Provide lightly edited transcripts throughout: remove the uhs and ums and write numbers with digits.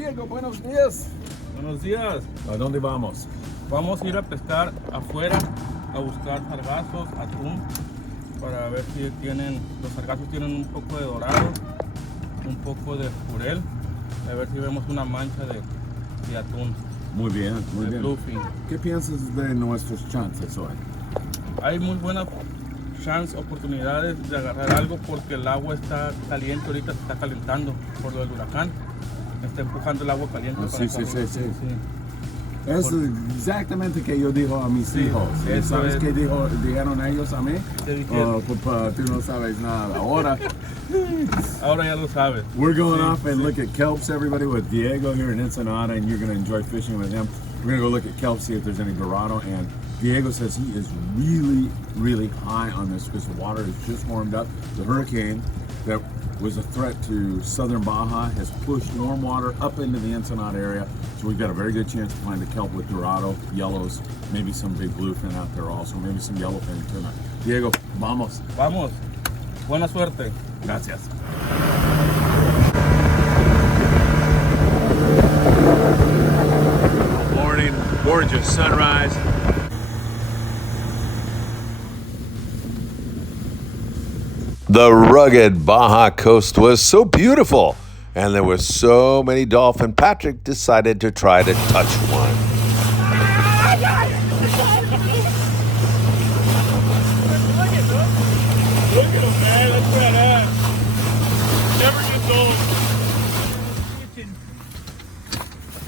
Diego, buenos días. Buenos días. ¿A dónde vamos? Vamos a ir a pescar afuera, a buscar sargazos, atún, para ver si los sargazos tienen un poco de dorado, un poco de jurel, a ver si vemos una mancha de atún. Muy bien, muy bien. Bluefin. ¿Qué piensas de nuestros chances hoy? Hay muy buenas oportunidades de agarrar algo porque el agua está caliente, ahorita se está calentando por lo del huracán. Me está empujando el agua caliente. Sí. Es exactamente que yo digo a mis hijos. ¿Sabes qué dijeron ellos a mí? ¿Qué dijeron? Papá, tú no sabes nada. Ahora ya lo sabes. We're going off and look at kelps, everybody, with Diego here in Ensenada, and you're going to enjoy fishing with him. We're going to go look at kelp, see if there's any dorado, and Diego says he is really, really high on this because the water is just warmed up. The hurricane that was a threat to southern Baja has pushed warm water up into the Ensenada area, so we've got a very good chance to find a kelp with dorado, yellows, maybe some big bluefin out there also, maybe some yellowfin tuna. Diego, vamos. Vamos. Buena suerte. Gracias. Good morning, gorgeous sunrise. The rugged Baja coast was so beautiful, and there were so many dolphins. Patrick decided to try to touch one. Look at him, man. That's badass. Never gets old.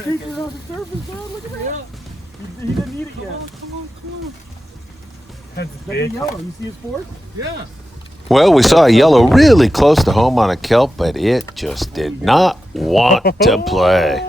He's on the surface, man. Look at that. Yeah. He didn't eat it yet. Come on. That's big. Yellow. You see his fork? Yeah. Well, we saw a yellow really close to home on a kelp, but it just did not want to play.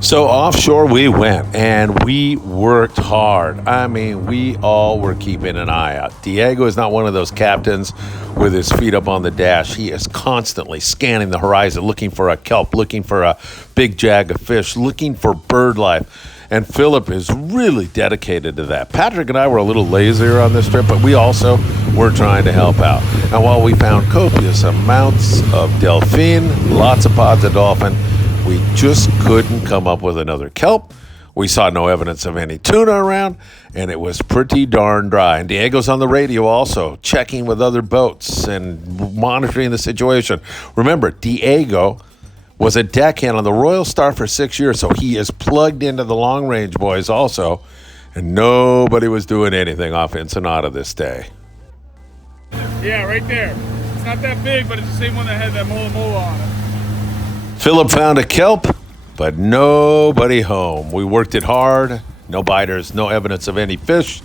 So offshore we went, and we worked hard. I mean, we all were keeping an eye out. Diego is not one of those captains with his feet up on the dash. He is constantly scanning the horizon, looking for a kelp, looking for a big jag of fish, looking for bird life. And Philip is really dedicated to that. Patrick and I were a little lazier on this trip, but we also were trying to help out. And while we found copious amounts of delphine, lots of pods of dolphin, we just couldn't come up with another kelp. We saw no evidence of any tuna around, and it was pretty darn dry. And Diego's on the radio also, checking with other boats and monitoring the situation. Remember, Diego was a deckhand on the Royal Star for 6 years, so he is plugged into the long range boys also, and nobody was doing anything off Ensenada this day. Yeah, right there. It's not that big, but it's the same one that had that mola on it. Philip found a kelp, but nobody home. We worked it hard, no biters, no evidence of any fish.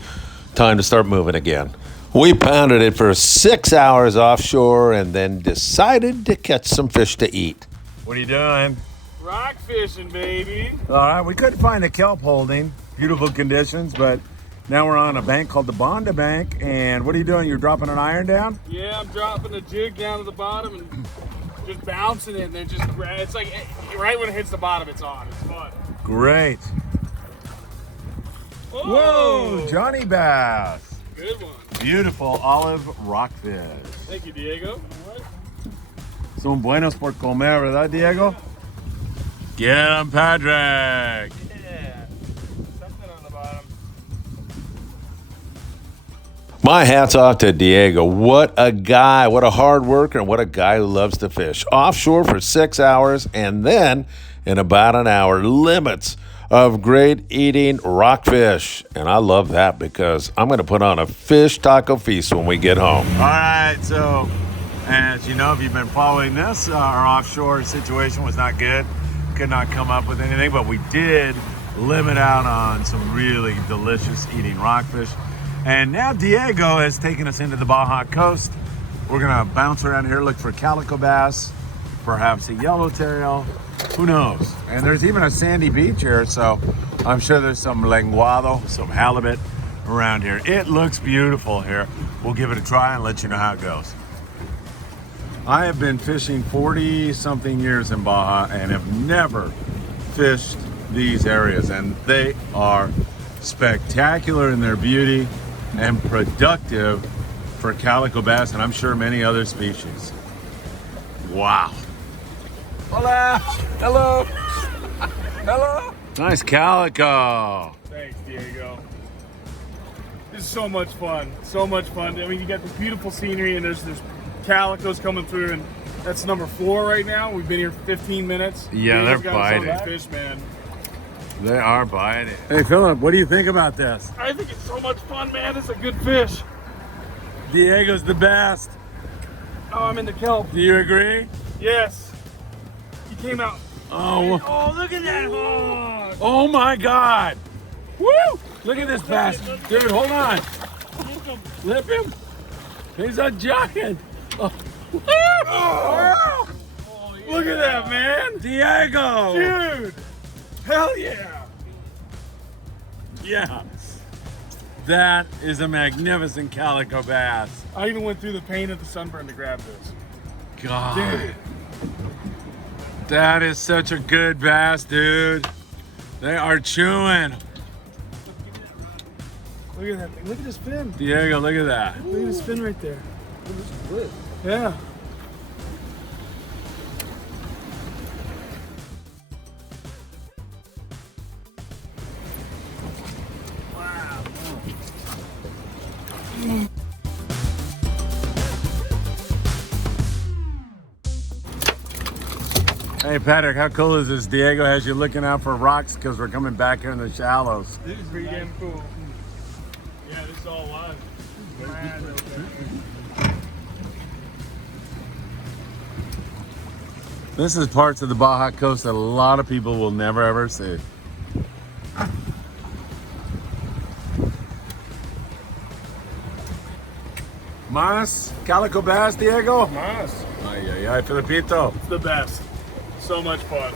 Time to start moving again. We pounded it for 6 hours offshore and then decided to catch some fish to eat. What are you doing? Rock fishing, baby. All right, we couldn't find a kelp holding. Beautiful conditions, but now we're on a bank called the Bonda Bank. And what are you doing? You're dropping an iron down? Yeah, I'm dropping a jig down to the bottom and just bouncing it, and then just it's like right when it hits the bottom, it's on. It's fun. Great. Whoa, Johnny Bass. Good one. Beautiful olive rockfish. Thank you, Diego. Son buenos por comer, ¿verdad, Diego? Get him, Patrick. Yeah. Something on the bottom. My hat's off to Diego. What a guy, what a hard worker, and what a guy who loves to fish. Offshore for 6 hours, and then in about an hour, limits of great eating rockfish. And I love that because I'm going to put on a fish taco feast when we get home. All right, so as you know, if you've been following this, our offshore situation was not good. Could not come up with anything, but we did limit out on some really delicious eating rockfish. And now Diego has taken us into the Baja coast. We're gonna bounce around here, look for calico bass, perhaps a yellowtail, who knows? And there's even a sandy beach here, so I'm sure there's some lenguado, some halibut around here. It looks beautiful here. We'll give it a try and let you know how it goes. I have been fishing 40-something years in Baja and have never fished these areas, and they are spectacular in their beauty and productive for calico bass, and I'm sure many other species. Wow. Hola. Hello. Hello. Nice calico. Thanks, Diego. This is so much fun. So much fun. I mean, you got this beautiful scenery, and there's calicos coming through, and that's number 4 right now. We've been here 15 minutes. Yeah, they're Diego's got us on biting. these fish, man. They are biting. Hey, Philip, what do you think about this? I think it's so much fun, man. It's a good fish. Diego's the best. Oh, I'm in the kelp. Do you agree? Yes. He came out. Oh, Oh, look at that hog. oh my God. Woo! Look at this bass. Dude, hold on. Flip him. He's a giant. Oh. Oh. Look at that, man. Diego. Dude. Hell yeah. Yeah. That is a magnificent calico bass. I even went through the pain of the sunburn to grab this. God. Dude. That is such a good bass, dude. They are chewing. Look at that thing. Look at this fin. Diego, look at that. Look at this fin right there. Yeah. Hey, Patrick, how cool is this? Diego has you looking out for rocks because we're coming back here in the shallows. This is pretty damn cool. Yeah, this is all live. This is parts of the Baja coast that a lot of people will never ever see. Mas, Calico Bass, Diego? Nice. Ay, ay, ay, Filipito. It's the best. So much fun.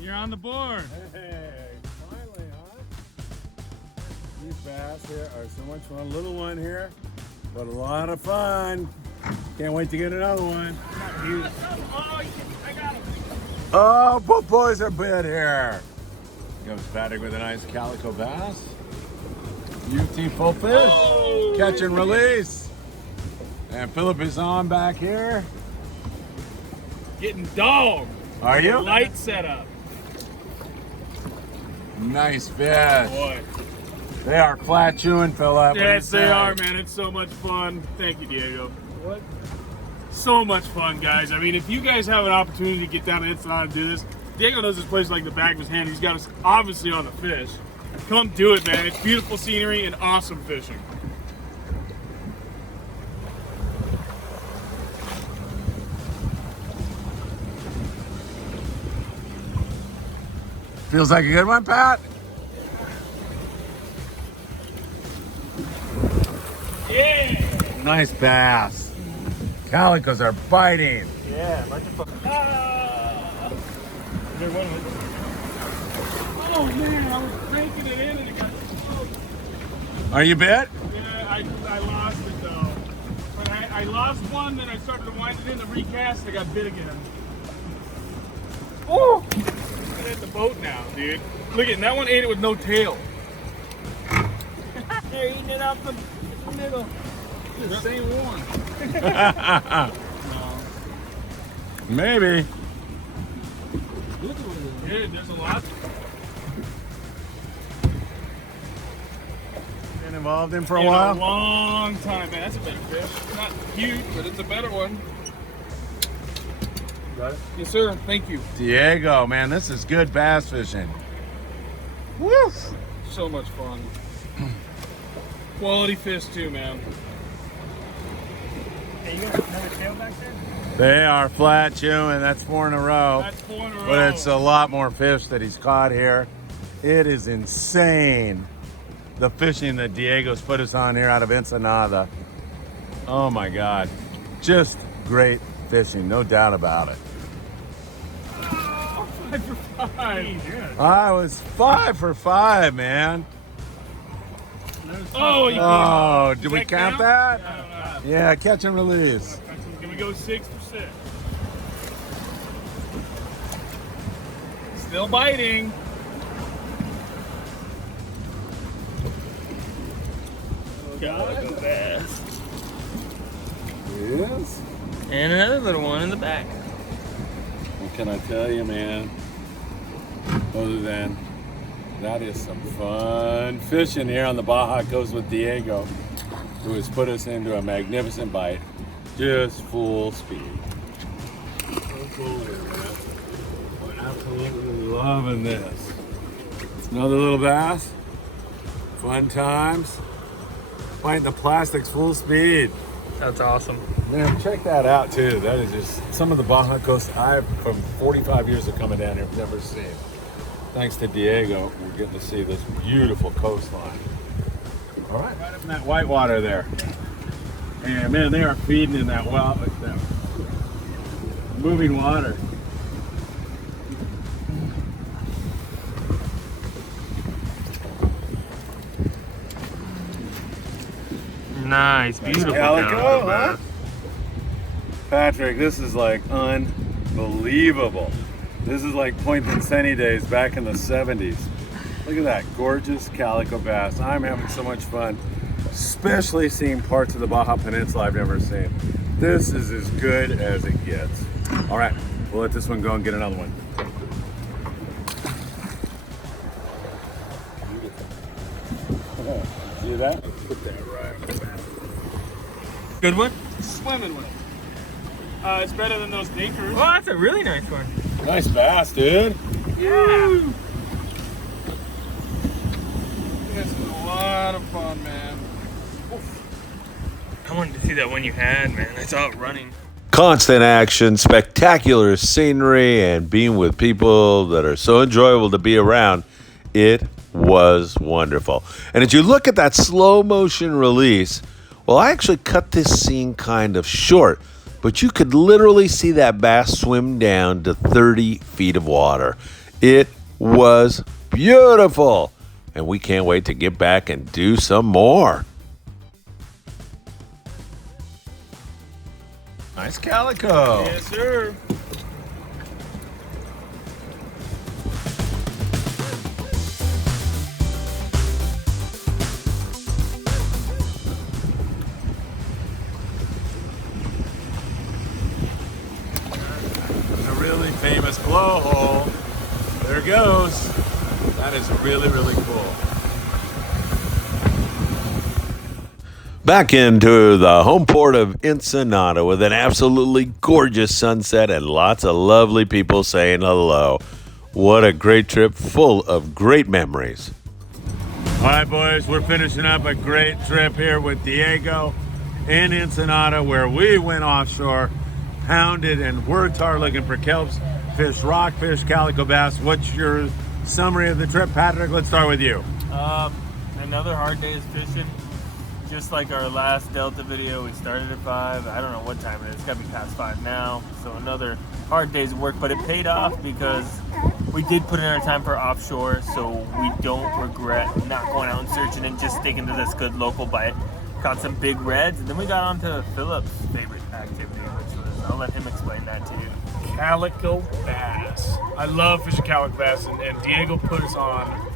You're on the board. Hey, finally, huh? These bass here are so much fun. Little one here, but a lot of fun. Can't wait to get another one. Oh, both boys are bit here. Here comes Patrick with a nice calico bass. UT full fish. Oh, Catch and release. And Philip is on back here. Getting dogged. Are you? Light setup. Nice fish. Boy. They are flat chewing, Philip. What do you Yes, they say? are, man. It's so much fun. Thank you, Diego. What? So much fun, guys. I mean, if you guys have an opportunity to get down to Ensenada and do this, Diego knows this place like the back of his hand. He's got us obviously on the fish. Come do it, man. It's beautiful scenery and awesome fishing. Feels like a good one, Pat? Yeah. Nice bass. Calicos are biting. Yeah, bunch of fun. Ah. Oh man, I was cranking it in and it got so. Are you bit? Yeah, I lost it though. But I lost one, then I started to wind it in to recast, I got bit again. Oh! I'm at the boat now, dude. Look at that one ate it with no tail. They're eating it out the middle. It's the same one. Maybe. Dude, there's a lot. Been involved in for a In while? a long time, man. That's a better fish. Not huge, but it's a better one. Got it? Yes, sir. Thank you. Diego, man, this is good bass fishing. Woo! So much fun. Quality fish too, man. Hey, you got another tail back there? They are flat chewing. That's 4 in a row. That's 4 in a row. But it's a lot more fish that he's caught here. It is insane, the fishing that Diego's put us on here out of Ensenada. Oh my God. Just great fishing, no doubt about it. Oh, 5 for 5. I was 5 for 5, man. Oh, you Oh, did Does we that count count? that? Yeah, catch and release. Can we go 6 for 6? Still biting. Calico Bass. Yes. And another little one in the back. What can I tell you, man? Other than that is some fun fishing here on the Baja Coast with Diego, who has put us into a magnificent bite, just full speed. So cool, man. We're absolutely loving this. Another little bass. Fun times. Fighting the plastics full speed. That's awesome. Man, check that out too. That is just some of the Baja Coast I've, from 45 years of coming down here, have never seen. Thanks to Diego, we're getting to see this beautiful coastline. All right, right up in that white water there. And man, they are feeding in that well, that moving water. Nice, beautiful. Calico, huh? Patrick, this is like unbelievable. This is like Point Ensenada days back in the 70s. Look at that gorgeous Calico Bass. I'm having so much fun, especially seeing parts of the Baja Peninsula I've never seen. This is as good as it gets. All right, we'll let this one go and get another one. See that? Put that right on the back. Good one? Swimming with it. It's better than those dinkers. Oh, that's a really nice one. Nice bass, dude. Yeah. It's been a lot of fun, man. I wanted to see that one you had, man. I saw it running. Constant action, spectacular scenery, and being with people that are so enjoyable to be around. It was wonderful. And as you look at that slow motion release, well, I actually cut this scene kind of short, but you could literally see that bass swim down to 30 feet of water. It was beautiful, and we can't wait to get back and do some more. Nice Calico. Yes, sir. A really famous blowhole. There it goes. That is really, really cool. Back into the home port of Ensenada with an absolutely gorgeous sunset and lots of lovely people saying hello. What a great trip, full of great memories. All right, boys, we're finishing up a great trip here with Diego in Ensenada, where we went offshore, hounded and worked hard looking for kelps, fished rockfish, calico bass. What's your summary of the trip, Patrick? Let's start with you. Another hard day's fishing. Just like our last Delta video, we started at 5. I don't know what time it is. It's got to be past 5 now. So another hard day's work, but it paid off because we did put in our time for offshore, so we don't regret not going out and searching and just sticking to this good local bite. Caught some big reds, and then we got on to Philip's favorite activity, which was, I'll let him explain that to you. Calico Bass. I love fishing calico bass, and Diego put us on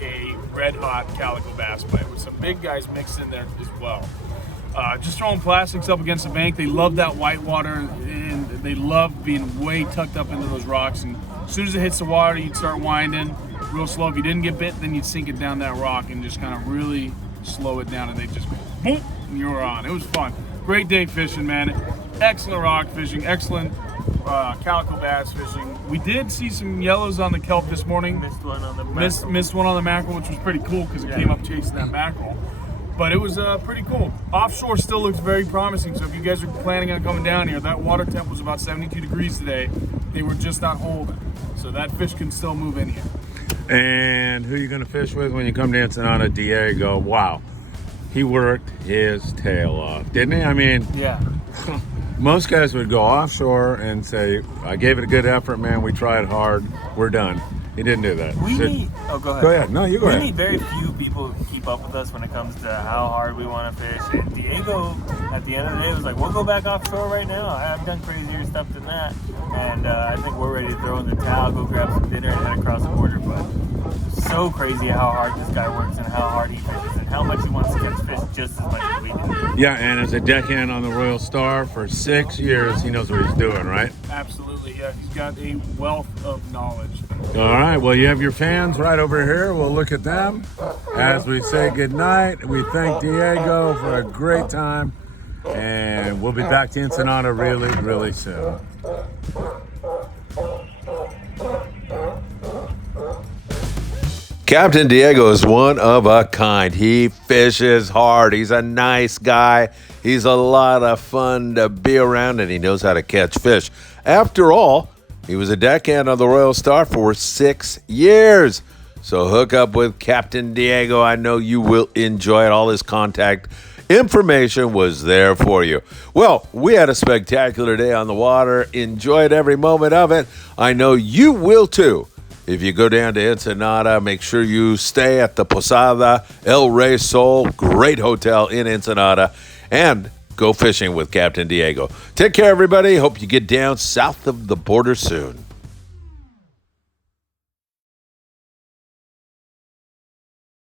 a red hot calico bass bite with some big guys mixed in there as well. Just throwing plastics up against the bank. They love that white water, and they love being way tucked up into those rocks. And as soon as it hits the water, you'd start winding real slow. If you didn't get bit, then you'd sink it down that rock and just kind of really slow it down, and they just boom, and you were on. It was fun. Great day fishing, man. Excellent rock fishing, excellent calico bass fishing. We did see some yellows on the kelp this morning. Missed one on the mackerel. Missed one on the mackerel, which was pretty cool because it came up chasing that mackerel. But it was pretty cool. Offshore still looks very promising, so if you guys are planning on coming down here, that water temp was about 72 degrees today. They were just not holding. So that fish can still move in here. And who are you going to fish with when you come to Ensenada? Diego. Wow. He worked his tail off, didn't he? I mean, Yeah. most guys would go offshore and say, I gave it a good effort, man. We tried hard. We're done. He didn't do that. We So- meet. Oh, go ahead. Go ahead. No, you go We ahead. meet very few people who keep up with us when it comes to how hard we want to fish. And Diego, at the end of the day, was like, "We'll go back offshore right now. I've done crazier stuff than that, and I think we're ready to throw in the towel, go grab some dinner, and head across the border." But so crazy how hard this guy works and how hard he fishes and how much he wants to catch fish just as much as we do. Yeah, and as a deckhand on the Royal Star for 6 years, he knows what he's doing, right? Absolutely, yeah. He's got a wealth of knowledge. All right, well, you have your fans right over here. We'll look at them as we say goodnight. We thank Diego for a great time, and we'll be back to Ensenada really, really soon. Captain Diego is one of a kind. He fishes hard. He's a nice guy. He's a lot of fun to be around, and he knows how to catch fish. After all, he was a deckhand on the Royal Star for 6 years. So hook up with Captain Diego. I know you will enjoy it. All his contact information was there for you. Well, we had a spectacular day on the water. Enjoyed every moment of it. I know you will too. If you go down to Ensenada, make sure you stay at the Posada El Rey Sol, great hotel in Ensenada, and go fishing with Captain Diego. Take care, everybody. Hope you get down south of the border soon.